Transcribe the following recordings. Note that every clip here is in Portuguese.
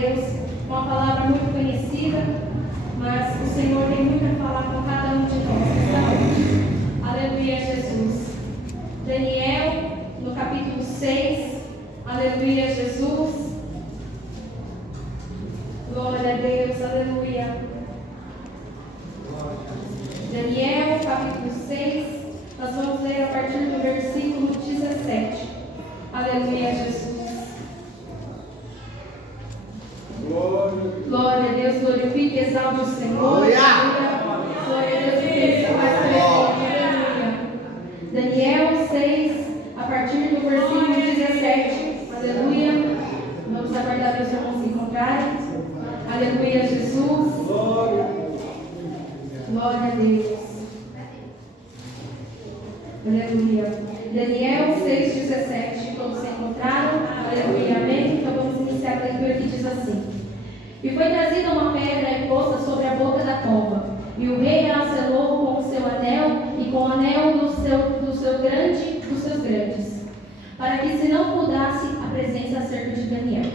Deus, uma palavra muito conhecida, mas o Senhor tem muito a falar com cada um de nós esta noite. Aleluia, Jesus. Daniel, no capítulo 6, aleluia, Jesus. Glória a Deus, aleluia. Daniel, capítulo 6, nós vamos ler a partir do versículo 17. Aleluia, Jesus. Glória a Deus, glorifique e exalte o Senhor. Aleluia. Glória a Deus, que aleluia. Daniel 6, a partir do versículo 17. Aleluia. Vamos aguardar os irmãos se encontrarem. Aleluia, Jesus. Glória a Deus. Aleluia. Daniel 6, 17. Todos se encontraram? Aleluia, amém? Então vamos iniciar a leitura que diz assim: E foi trazida uma pedra e posta sobre a boca da cova, e o rei a selou com o seu anel e com o anel dos seus grandes, para que se não mudasse a presença acerca de Daniel.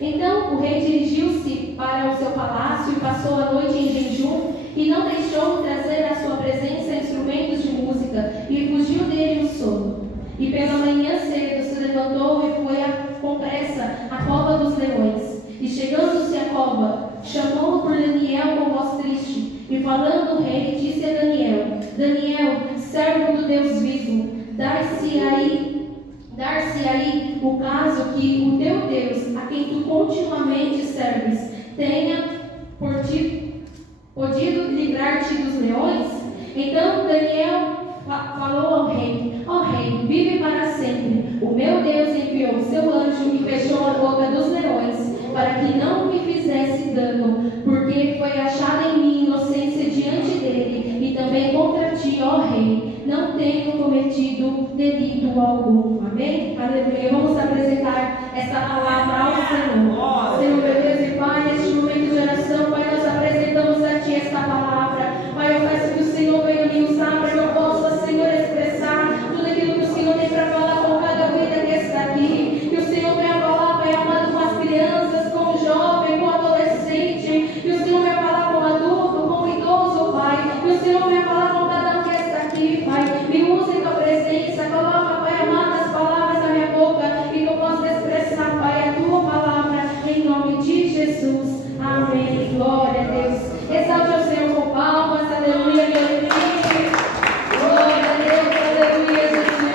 Então o rei dirigiu-se para o seu palácio e passou a noite em jejum, e não deixou trazer à sua presença instrumentos de música, e fugiu dele o sono. E pela manhã cedo se levantou e foi com pressa à cova dos leões. E chegando-se à cova, chamou por Daniel com voz triste. E falando o rei, disse a Daniel: Daniel, servo do Deus vivo, dar-se aí o caso que o teu Deus, a quem tu continuamente serves, tenha podido livrar-te dos leões? Então Daniel falou ao rei: Ó rei, vive para sempre. O meu Deus enviou o seu anjo e fechou a boca dos leões, para que não me fizesse dano, porque foi achada em mim inocência diante dele, e também contra ti, ó rei, não tenho cometido delito algum. Amém? Aleluia. Vamos apresentar essa palavra ao Senhor. Senhor, meu Deus e Pai, neste momento de oração, Pai, nós apresentamos a Ti esta palavra. Pai, eu peço que o Senhor venha me usar para que eu possa, Senhor, expressar tudo aquilo que o Senhor tem para falar com cada vida que está aqui. Que o Senhor venha falar, Pai amado, com as crianças, com o jovem, com o adolescente. Que o Senhor venha falar com o adulto, com o idoso, Pai. Que o Senhor venha falar com cada um que está aqui, Pai. Me use em Tua presença. Coloca, Pai amado, as palavras na minha boca e que eu possa expressar, Pai, a Tua palavra em nome de Jesus. Amém. Glória a Deus. Exalte ao Senhor com palmas. Aleluia. Glória a Deus. Aleluia, Jesus. Glória a Deus. Aleluia, Jesus.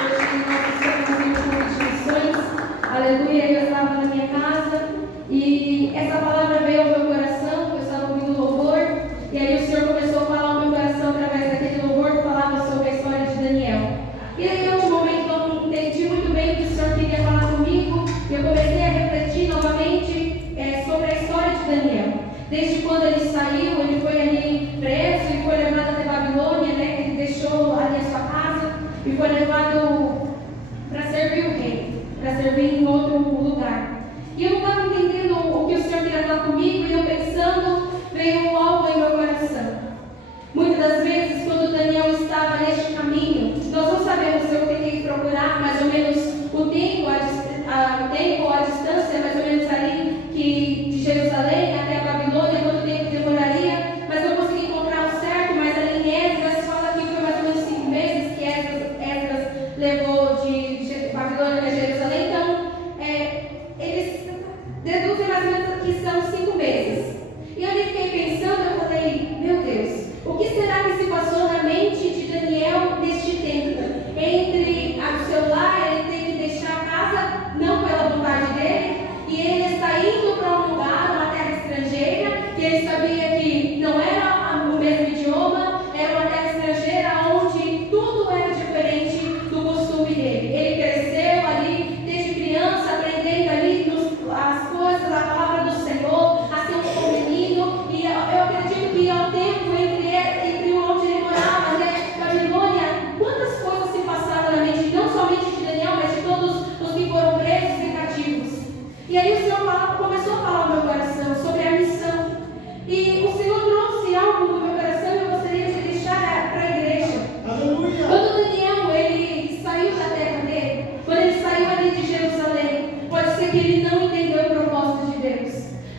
Hoje nós estamos em culto de missões. Aleluia. Eu estava na minha casa e essa palavra veio ao meu coração. Eu estava ouvindo louvor e aí o Senhor começou a falar ao meu coração através daquele louvor que falava sobre a história de Daniel. E aí, em outro momento, eu não entendi muito bem o que o Senhor queria falar comigo. E eu comecei a refletir novamente sobre a história de Daniel. Desde quando ele saiu, ele foi ali preso e foi levado até Babilônia, né? Ele deixou ali a sua casa e foi levado para servir o rei, para servir em outro lugar. E eu não estava entendendo o que o Senhor queria falar comigo, e eu pensando, veio algo em meu coração. Muitas das vezes, quando Daniel estava neste caminho, nós não sabemos, eu tentei procurar mais ou menos o tempo, a distância, mais ou menos ali, que de Jerusalém até a Babilônia, quanto tempo demoraria, mas não consegui encontrar o certo, mas ali em Esdras fala que foi mais ou menos 5 meses que Esdras levou de Babilônia até Jerusalém. Então,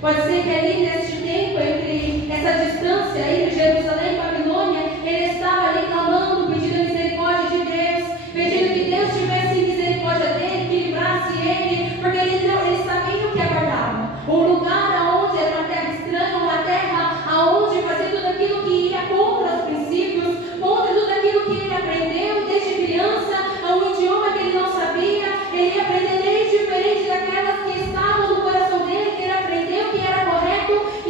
Pode ser que ali neste tempo, entre essa distância entre Jerusalém e Babilônia, ele estava ali clamando, pedindo a misericórdia de Deus, pedindo que Deus tivesse misericórdia dele, que livrasse ele, porque ele sabia o que aguardava. Um lugar onde era uma terra estranha, uma terra onde fazia tudo aquilo que ia contra os princípios, contra tudo aquilo que ele aprendeu desde criança, um idioma que ele não sabia, ele ia aprender leis diferentes daquelas que estavam no coração dele, que ele aprendeu que era correto,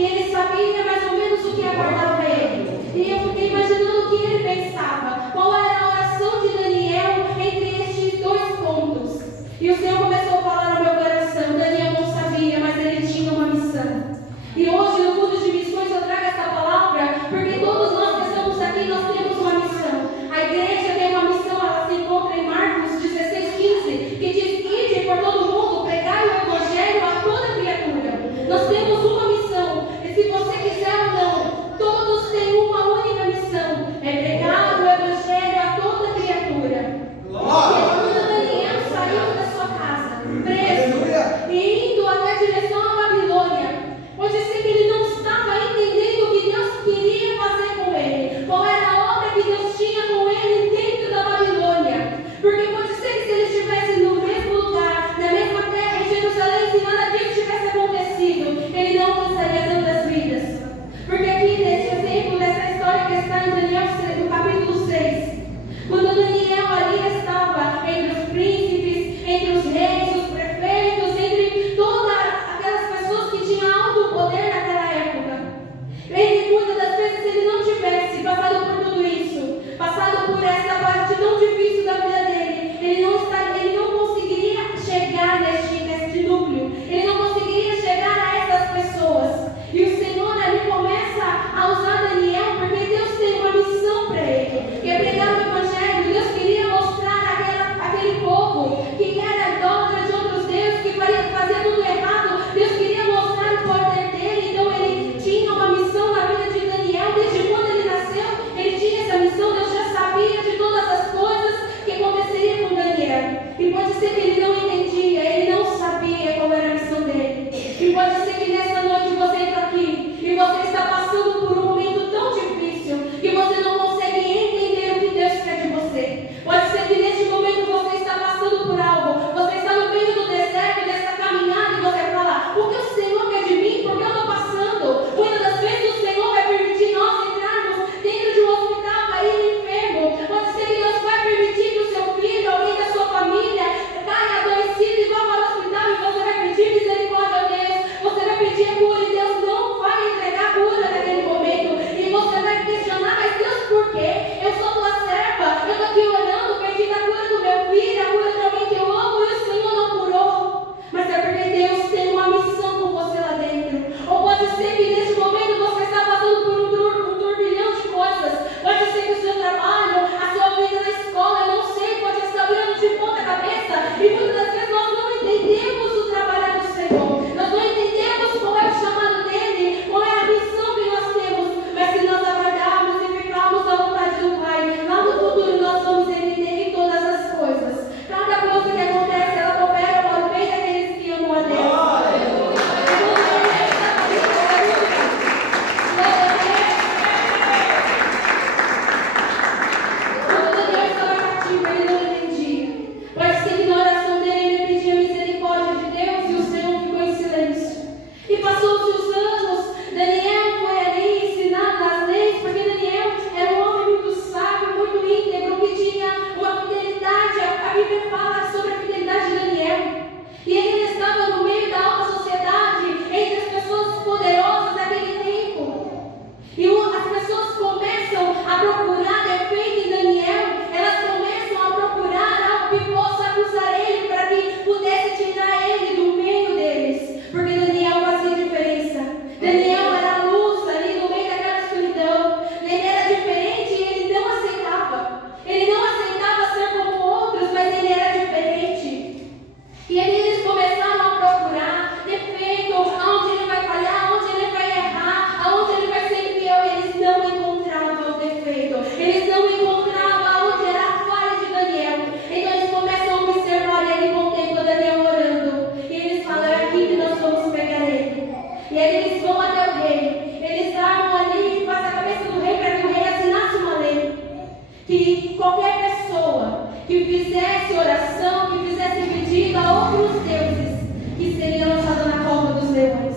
que fizesse oração, que fizesse pedido a outros deuses, que seria lançado na cova dos leões.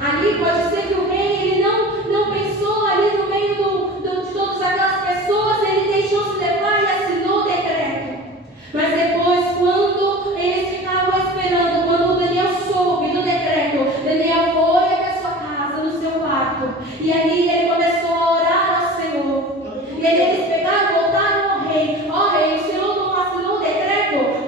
Ali pode ser que o rei ele não pensou ali no meio de todas aquelas pessoas, ele deixou-se levar e assinou o decreto. Mas depois, quando eles ficavam esperando, quando Daniel soube do decreto, Daniel foi para sua casa, no seu quarto, e ali ele começou a orar ao Senhor. E aí eles pegaram e voltaram ao rei: ó rei, o Senhor não assinou o decreto?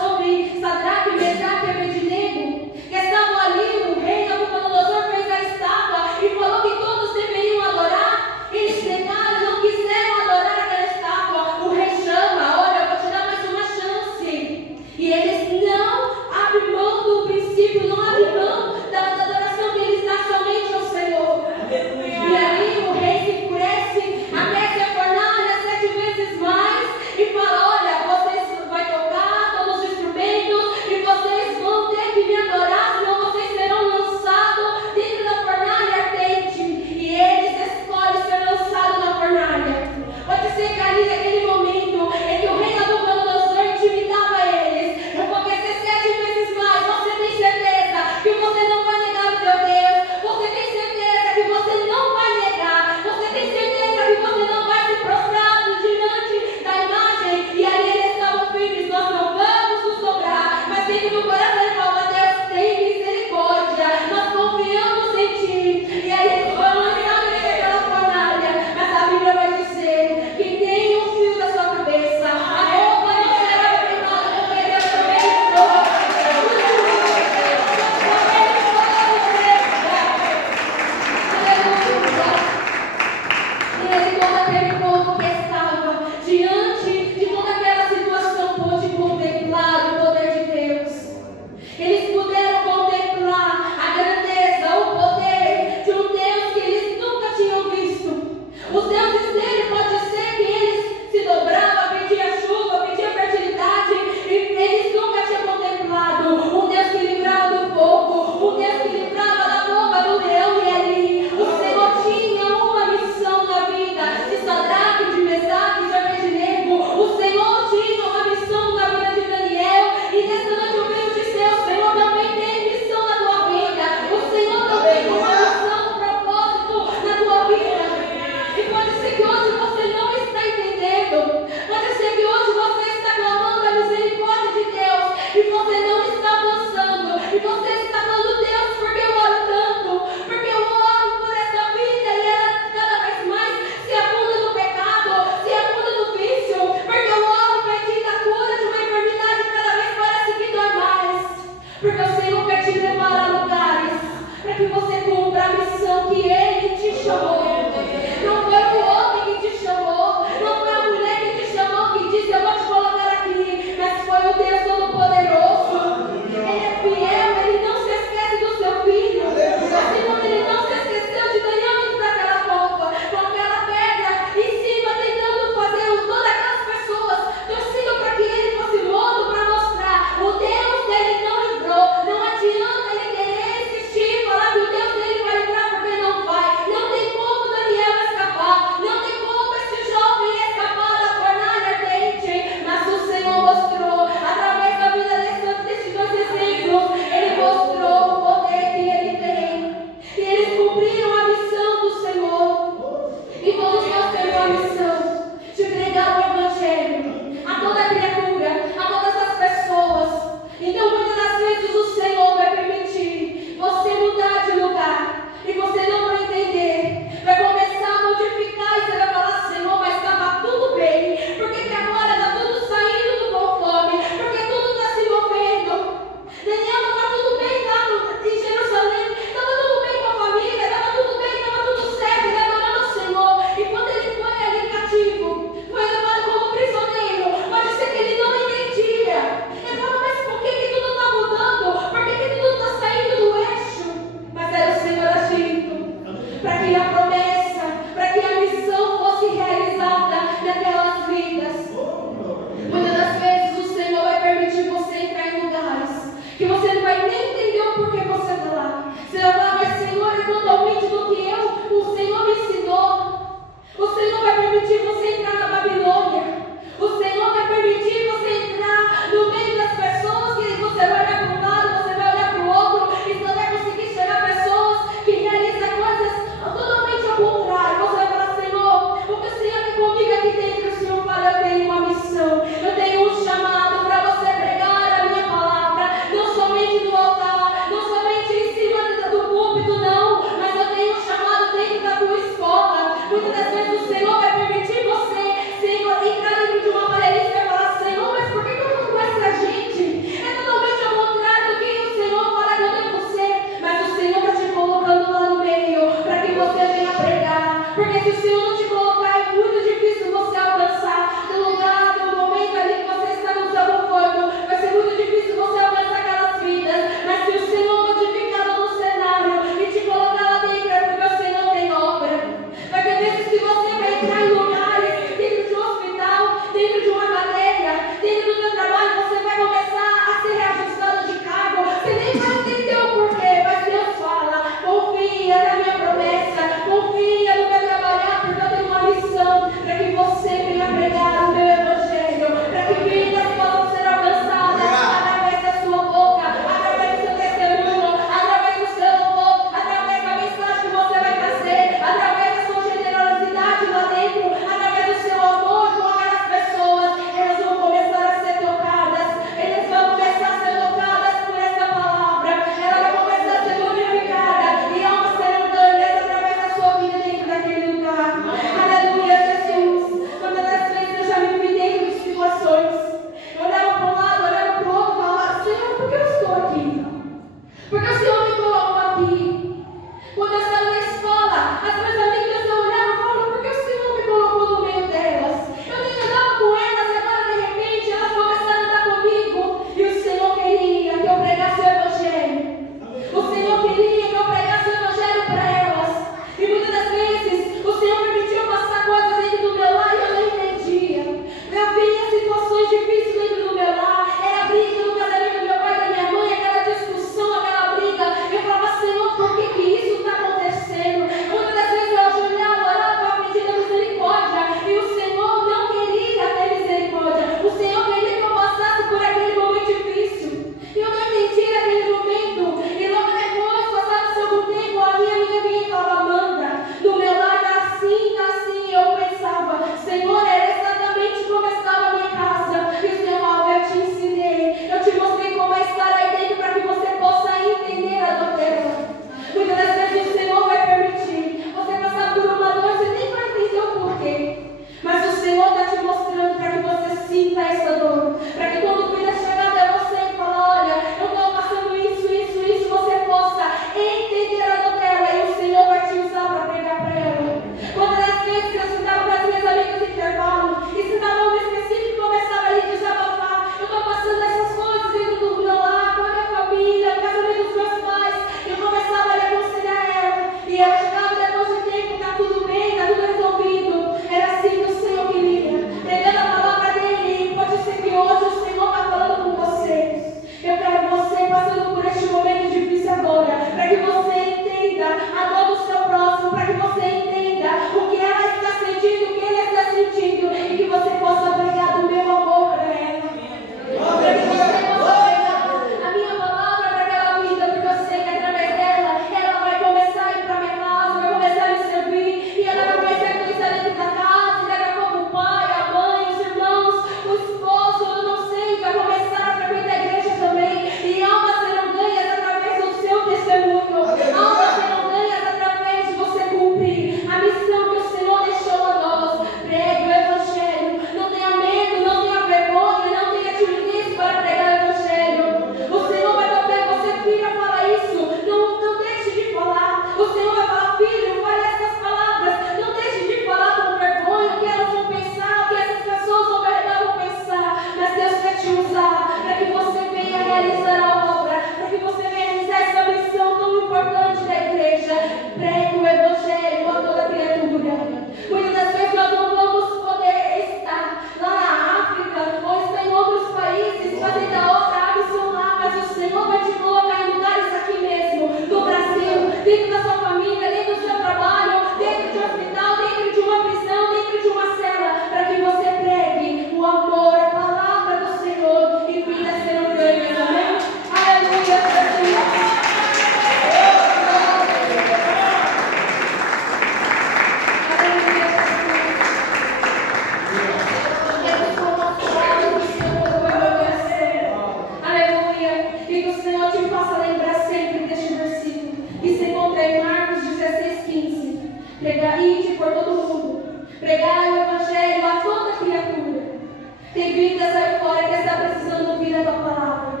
Tem vidas aí fora que está precisando ouvir a tua palavra.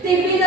Tem vidas